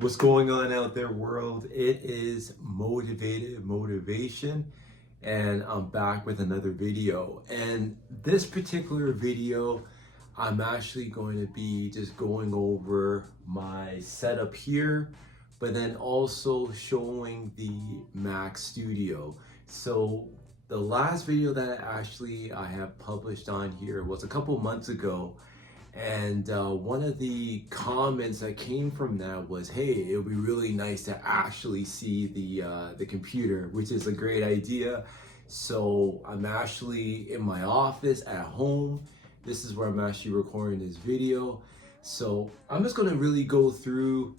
What's going on out there, world? It is Motivated Motivation, and I'm back with another video. And this particular video, I'm actually going to be just going over my setup here, but then also showing the Mac Studio. So the last video that I have published on here was a couple months ago. And one of the comments that came from that was, "Hey, it would be really nice to actually see the computer," which is a great idea. So I'm actually in my office at home. This is where I'm actually recording this video. So I'm just gonna really go through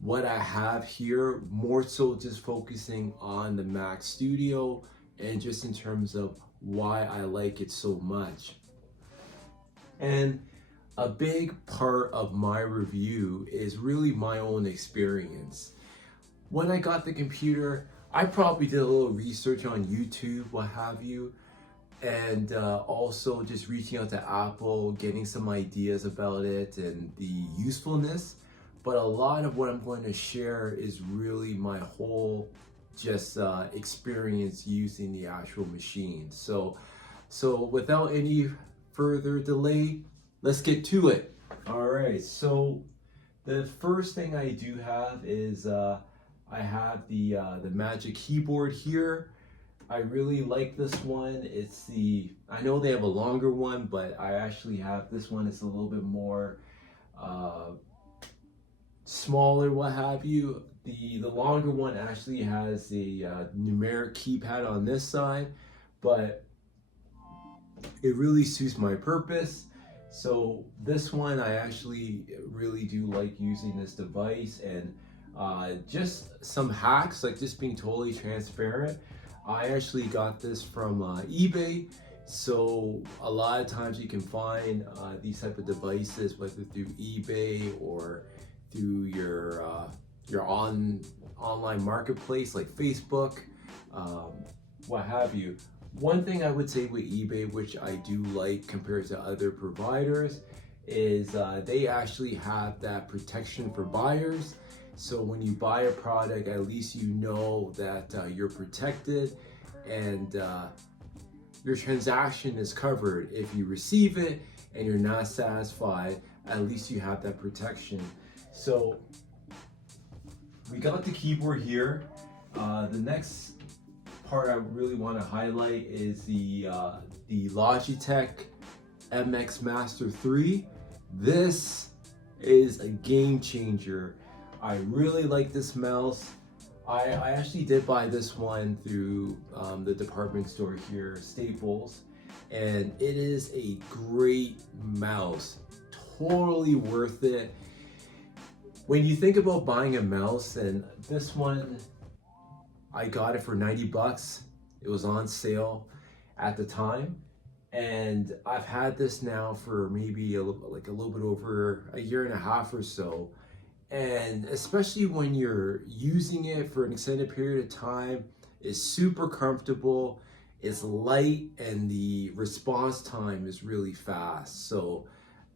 what I have here, more so just focusing on the Mac Studio and just in terms of why I like it so much. And a big part of my review is really my own experience. When I got the computer, I probably did a little research on YouTube, what have you, and also just reaching out to Apple, getting some ideas about it and the usefulness. But a lot of what I'm going to share is really my whole just experience using the actual machine. So without any further delay, let's get to it. All right, so the first thing I do have is I have the Magic Keyboard here. I really like this one. I know they have a longer one, but I actually have this one. It's a little bit more smaller, what have you. The longer one actually has a numeric keypad on this side, but it really suits my purpose. So this one, I actually really do like using this device. And just some hacks, like just being totally transparent. I actually got this from eBay. So a lot of times you can find these type of devices, whether through eBay or through your online marketplace like Facebook, what have you. One thing I would say with eBay, which I do like compared to other providers, is they actually have that protection for buyers. So when you buy a product, at least you know that you're protected and your transaction is covered. If you receive it and you're not satisfied, at least you have that protection. So we got the keyboard here. The next part I really want to highlight is the Logitech MX Master 3. This is a game changer. I really like this mouse. I actually did buy this one through the department store here, Staples, and it is a great mouse. Totally worth it. When you think about buying a mouse, and this one, I got it for 90 bucks. It was on sale at the time. And I've had this now for maybe a little bit over a year and a half or so. And especially when you're using it for an extended period of time, it's super comfortable, it's light, and the response time is really fast. So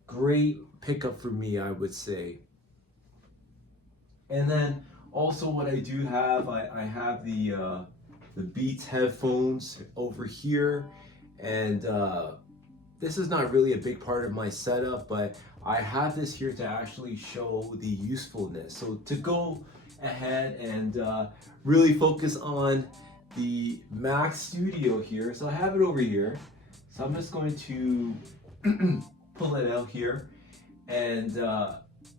great pickup for me, I would say. And then also what I do have, I have the Beats headphones over here, and this is not really a big part of my setup, but I have this here to actually show the usefulness. So to go ahead and really focus on the Mac Studio here, so I have it over here. So I'm just going to pull it out here, and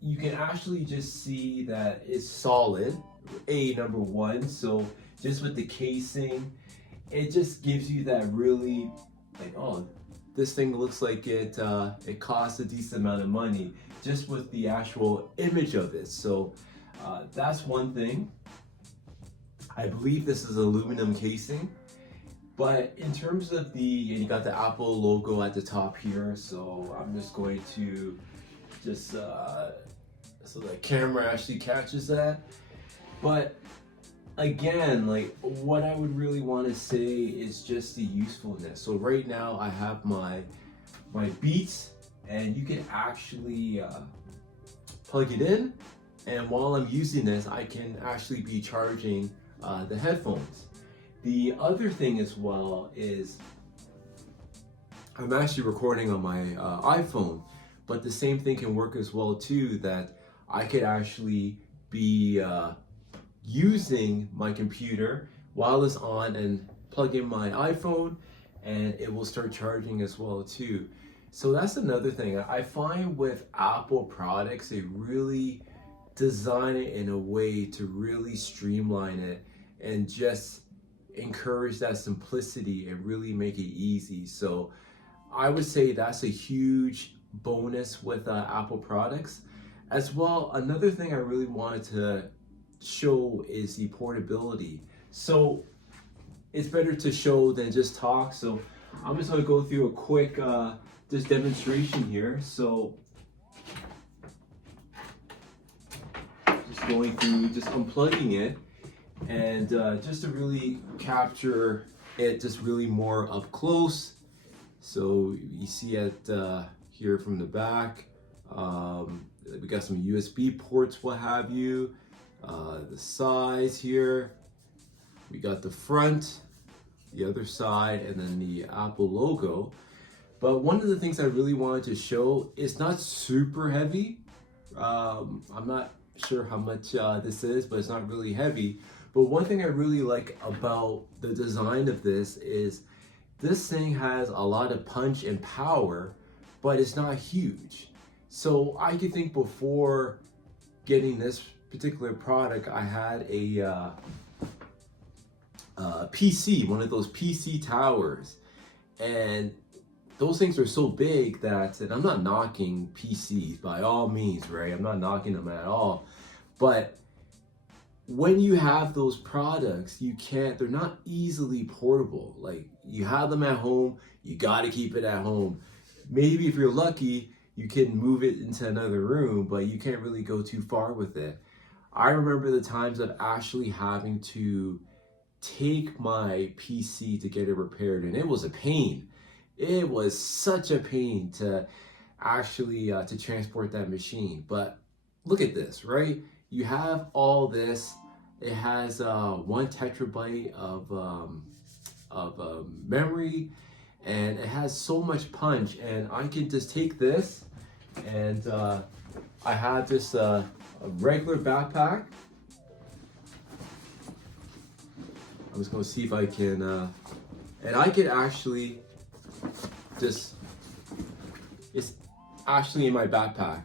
you can actually just see that it's solid, number one. So just with the casing, it just gives you that really, like, oh, this thing looks like it costs a decent amount of money just with the actual image of it. So that's one thing. I believe this is aluminum casing. But in terms of and you got the Apple logo at the top here. So I'm just going to so the camera actually catches that. But again, like, what I would really want to say is just the usefulness. So right now I have my Beats, and you can actually plug it in And while I'm using this, I can actually be charging the headphones. The other thing as well is I'm actually recording on my iPhone, but the same thing can work as well too, that I could actually be using my computer while it's on and plug in my iPhone, and it will start charging as well too. So that's another thing. I find with Apple products, they really design it in a way to really streamline it and just encourage that simplicity and really make it easy. So I would say that's a huge bonus with Apple products. As well, another thing I really wanted to show is the portability. So it's better to show than just talk. So I'm just gonna go through a quick just demonstration here. So just going through, just unplugging it, and just to really capture it just really more up close. So you see it here from the back. We got some USB ports, what have you. The sides here. We got the front, the other side, and then the Apple logo. But one of the things I really wanted to show, it's not super heavy. I'm not sure how much this is, but it's not really heavy. But one thing I really like about the design of this is this thing has a lot of punch and power, but it's not huge. So I could think before getting this particular product, I had a PC, one of those PC towers, and those things are so big that, and I'm not knocking PCs by all means, right? I'm not knocking them at all, but when you have those products, they're not easily portable. Like, you have them at home, you got to keep it at home. Maybe if you're lucky, you can move it into another room, but you can't really go too far with it. I remember the times of actually having to take my PC to get it repaired, and it was a pain. It was such a pain to actually to transport that machine. But look at this, right? You have all this. It has 1 terabyte of memory, and it has so much punch. And I can just take this, and I have just a regular backpack. I'm just gonna see if I can, and I could actually just, it's actually in my backpack,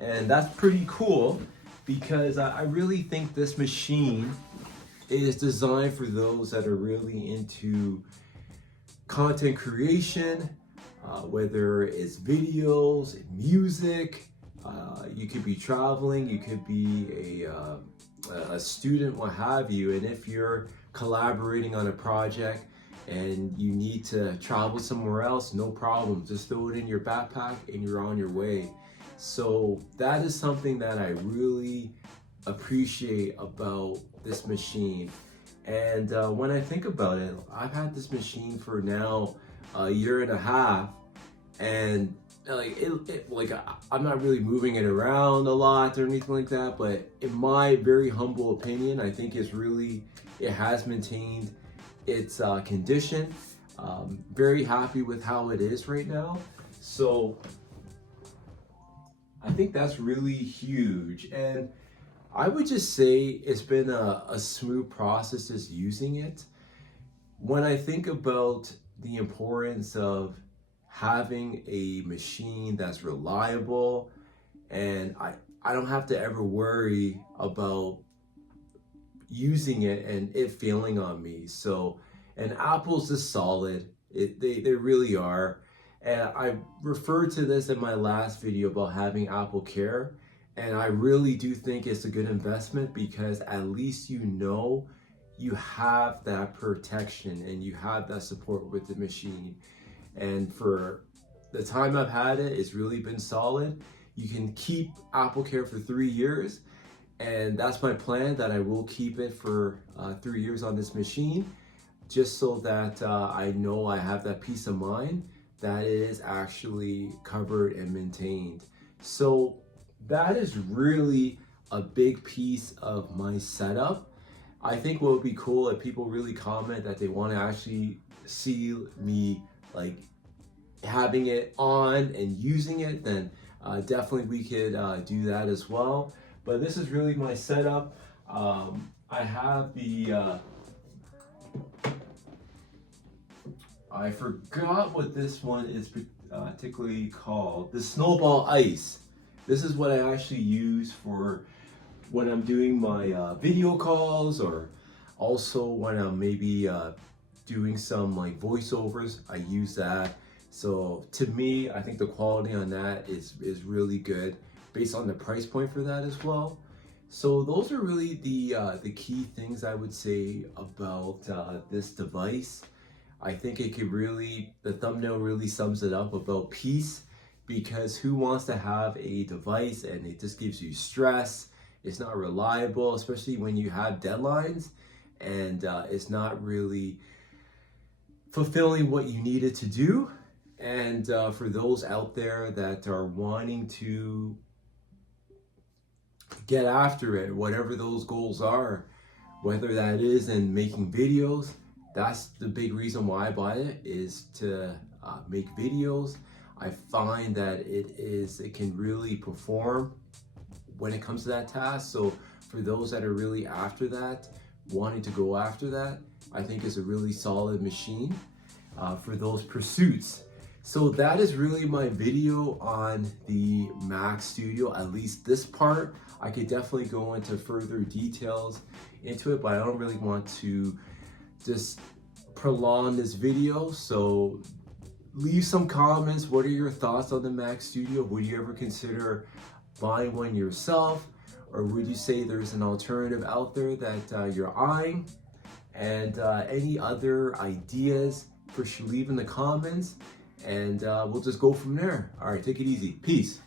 and that's pretty cool because I really think this machine is designed for those that are really into content creation, whether it's videos, music, you could be traveling, you could be a student, what have you, and if you're collaborating on a project and you need to travel somewhere else, no problem, just throw it in your backpack and you're on your way. So that is something that I really appreciate about this machine. And when I think about it, I've had this machine for now a year and a half, and like I'm not really moving it around a lot or anything like that, but in my very humble opinion, I think it has maintained its condition. Very happy with how it is right now. So I think that's really huge, and I would just say it's been a smooth process just using it. When I think about the importance of having a machine that's reliable, and I don't have to ever worry about using it and it failing on me. So, and Apple's just solid. They really are. And I referred to this in my last video about having Apple Care. And I really do think it's a good investment because at least you have that protection and you have that support with the machine. And for the time I've had it, it's really been solid. You can keep Apple Care for 3 years. And that's my plan, that I will keep it for 3 years on this machine, just so that I know I have that peace of mind that it is actually covered and maintained. So that is really a big piece of my setup. I think what would be cool if people really comment that they want to actually see me like having it on and using it, then definitely we could do that as well. But this is really my setup. I have the I forgot what this one is particularly called, the Snowball Ice. This is what I actually use for when I'm doing my video calls, or also when I'm maybe doing some like voiceovers. I use that. So to me, I think the quality on that is really good based on the price point for that as well. So those are really the key things I would say about this device. I think it could really, the thumbnail really sums it up about peace, because who wants to have a device and it just gives you stress? It's not reliable, especially when you have deadlines, and it's not really fulfilling what you needed to do. And for those out there that are wanting to get after it, whatever those goals are, whether that is in making videos, that's the big reason why I bought it, is to make videos. I find that it can really perform when it comes to that task. So for those that are really after that, wanting to go after that, I think is a really solid machine for those pursuits. So that is really my video on the Mac Studio, at least this part. I could definitely go into further details into it, but I don't really want to just prolong this video. So leave some comments. What are your thoughts on the Mac Studio? Would you ever consider buying one yourself? Or would you say there's an alternative out there that you're eyeing? And any other ideas, for sure leave in the comments, and we'll just go from there. All right, take it easy. Peace.